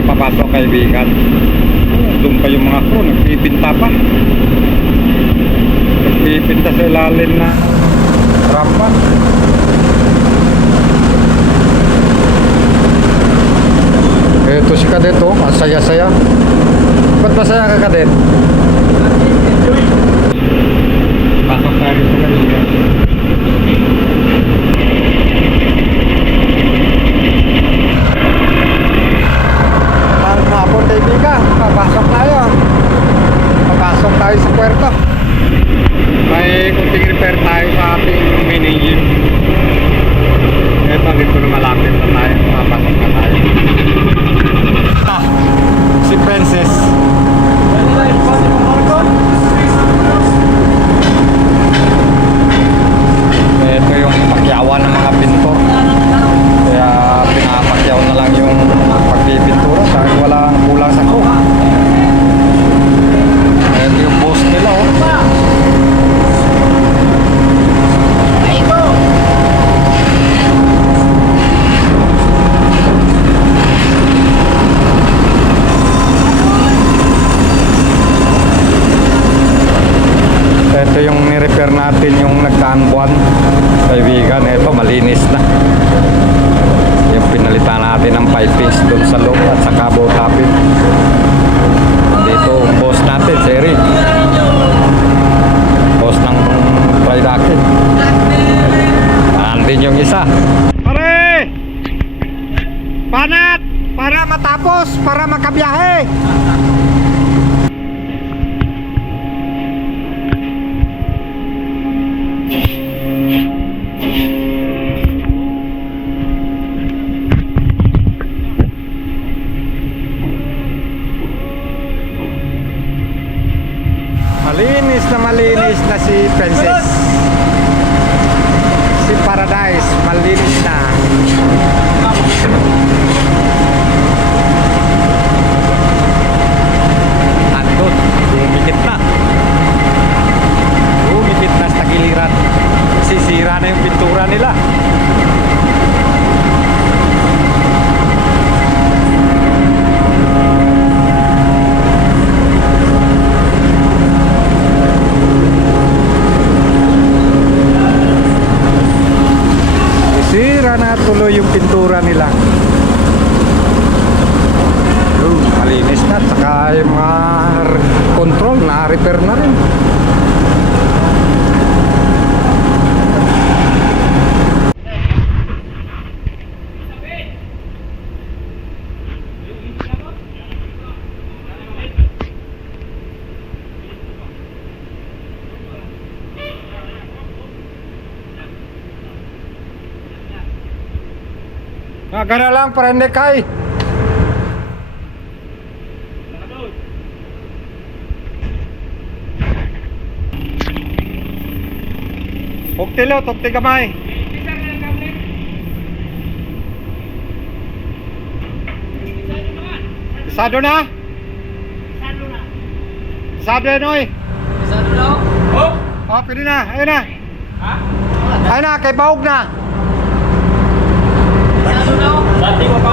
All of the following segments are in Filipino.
tayo papasok, kaibigan. Doon pa yung mga crew, nagpipinta pa. Nagpipinta sa ilalim na rampa. Ito si Kadet, oh, ang saya-saya. Ba't masaya ka, Kadet? Pasok tayo rito, kaibigan. Hapon, kaibigan, papasok tayo. Papasok tayo sa puerto. May kunting repair tayo sa ating mini jeep. Ito, dito na malapit na tayo. Papasok na tayo. Si Princess. Ito yung pakyawan ng mga pintor. Kaya pinapakyaw na lang yung pagpipintura dahil walang kulang sa crew. Ito yung boss nila, oh. Ito yung ni-repair natin yung nagdaang buwan, kaibigan. Ito malinis na. Yung pinalitan natin ng pipings doon sa loob at sa cabo topping. Dito boss natin, si Eric, boss ng Tridakin. Andin yung isa. Pare! Panat! Para matapos, para makabiyahe. Malinis na si Princess. Si Paradise malinis na. Andun, umikit na. Umikit na sa giliran. Sisira na yung pintura nila. Na tuloy yung pintura nila. Malinis na, saka yung mga control na repair na rin. Gana lang, prende kay. Tilo, tukti kamay. Isado na? Isado na, oy. Isado na? Oh? Oh, pwede na, ayun na. Ha? Ayun na, kay Bahog na. Dati mo pa.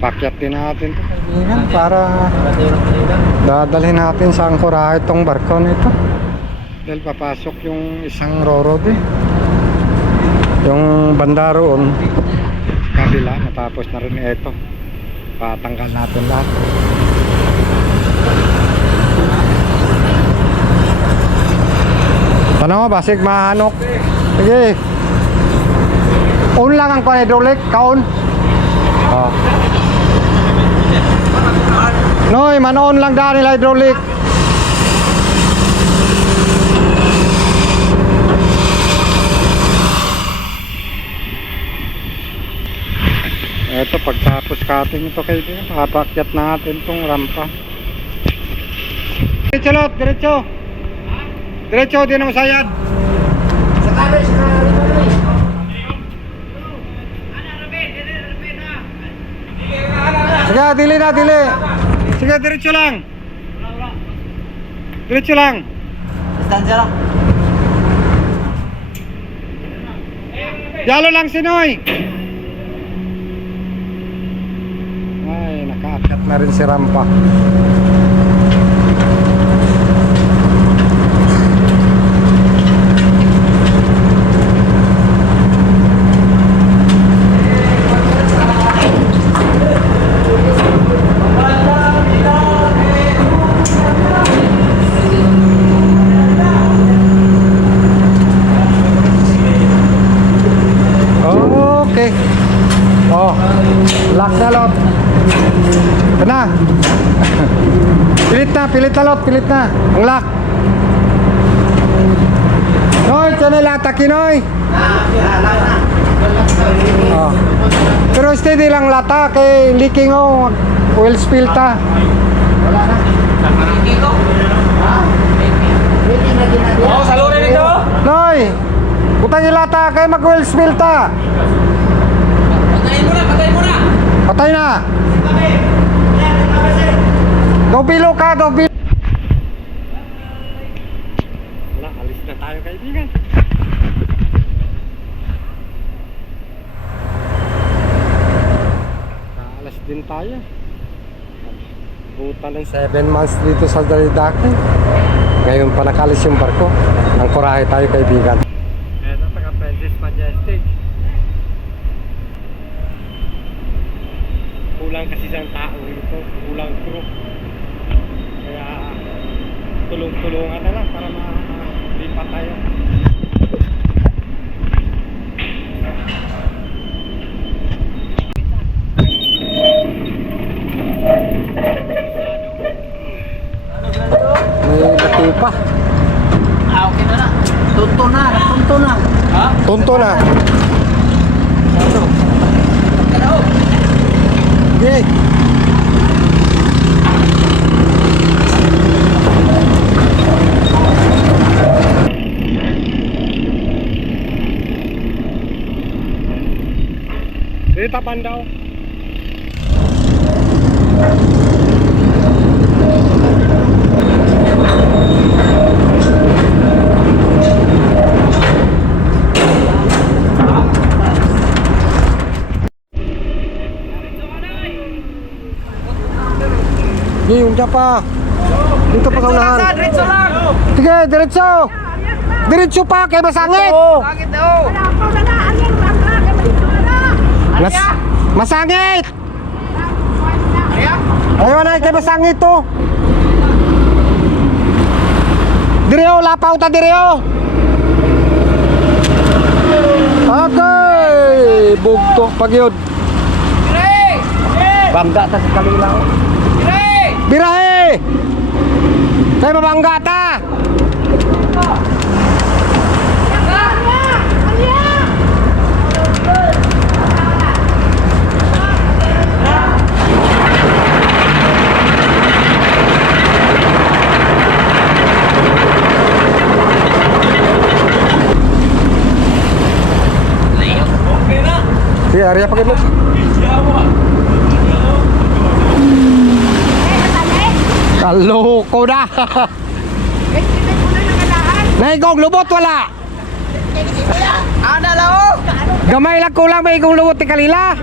Pakyatin natin ito, kaibigan, para dadalhin natin sa angkorahe itong barko nito. Dahil papasok yung isang rorod eh. Yung banda roon kabila, matapos na rin ito. Patanggal natin lahat. Ano mo, basig mahanok. Sige. On lang ang hydraulic, kaon. Oh. Noy, man-on lang dahil hydraulic. Ito, pagtapos cutting ito, kaibigan, papakyat natin itong rampa. Diretso lot, diretso. Diretso, di na masayad. Sa kanan, sa kanan. Sige, dili na, dili. Sige, diretso lang. Diretso lang. Distansya lang. Yalo lang si Noy. Ay, nakaakyat na rin si Rampa. Okay. Oh, lock na lot. Ito na. Pilit na lot, pilit na. Ang lock. Noy, ito na lata kinoy. Oh. Pero steady lang lata kay leaking o oil spill ta. Oh, salurin nito. Noy, butang yung lata kay mag oil spill ta. Patayin mo na, patayin mo na. Patay na. Dobilo ka, dobilo. Wala, alis na tayo kaibigan. Alas din tayo. Buta ng 7 months dito sa Daridake. Ngayon pa nakalis yung barko. Ang kurahe tayo kaibigan. Ito, taga-Princess Majestic. Kulang kasi siyang tao dito, kulang crew. Kaya tulong-tulungan na lang para malipat tayo. May latipa. Okay na na. Tunto na, tunto na. Ha? Tunto na. Ano? Okay. Dito pandaw. Yung pa. Dito pa sa unahan. Diretso lang. Sige, diretso. Diretso pa kay masangit. Bakit daw? Masangit. Ayan. Ayaw na kay masangit to. Direo, lapaw ta direo. Okay, bugto pagyod. Dire! Bangga ta sa kalilaw. Dire! Birahe! Kay mabangga ta. Okay na. Sige, area pagyod mo. Kaloko na. Naigong lubot wala. Ada lao. Gamay lang kulang may igong lubot ti kalila.